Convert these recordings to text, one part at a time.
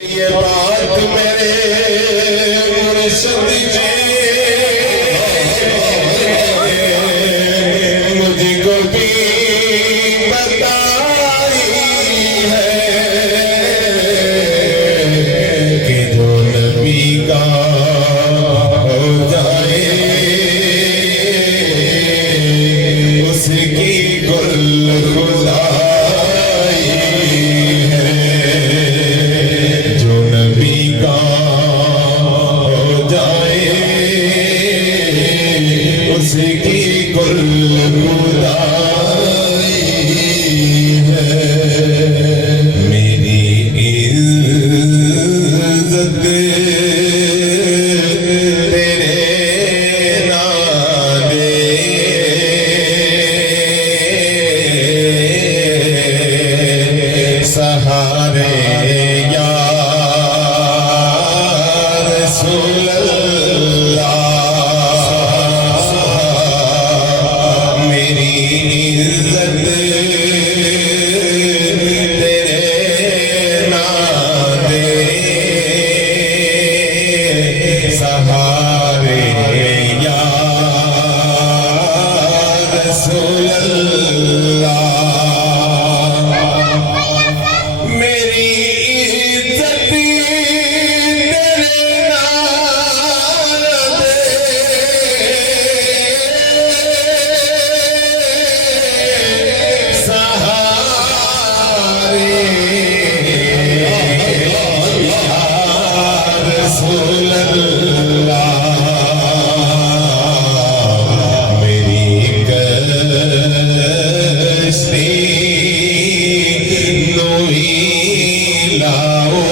ये बात मेरे मुर्शिद जी मुझको भी बताई है कि जो नबी का हो जाए उसकी कुल खुदाई है। जो नबी का हो जाए उसकी कुल खुदाई है। मेरी इज्जत तेरे नादे सहारे या रसूल अल्लाह। मेरी इज्जत तेरे नादे सहारे या रसूल अल्लाह। मेरी इज्जत तेरे नादे सहारे या रसूल अल्लाह। मेरी कश्ती नूही लाओ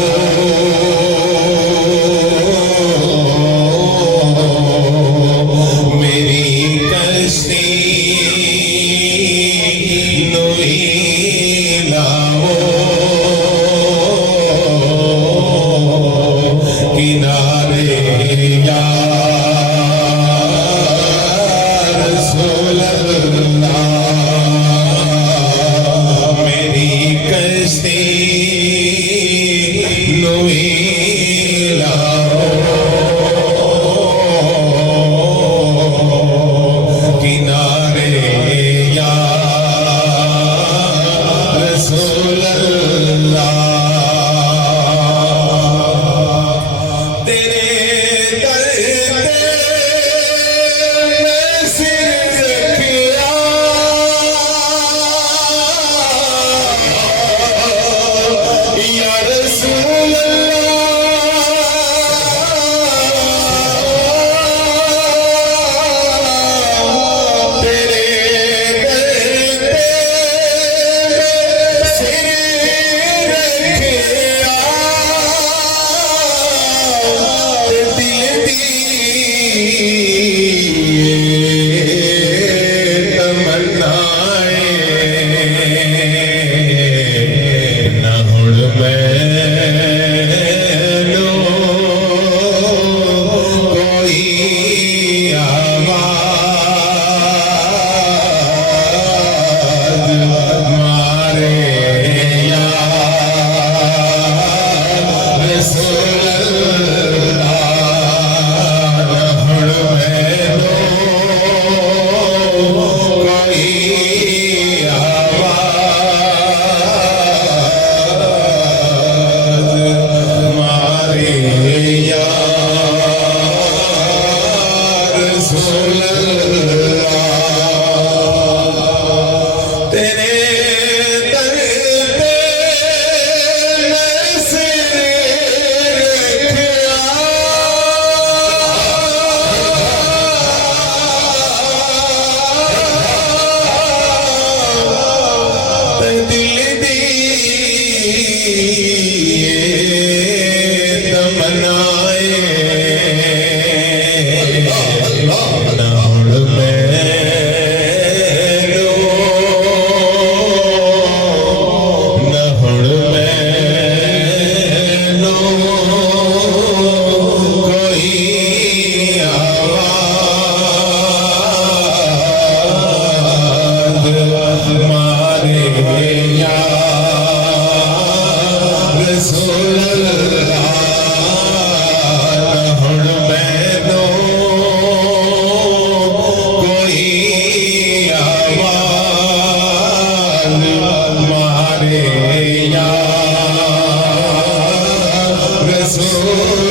मेरी कश्ती नूही लाओ किनारे या रसूल अल्लाह। मेरी कश्ती नूही लाओ किनारे या रसूल अल्लाह। तेरे दर पे मैं सिर रखिया या रसूल अल्लाह। रसूल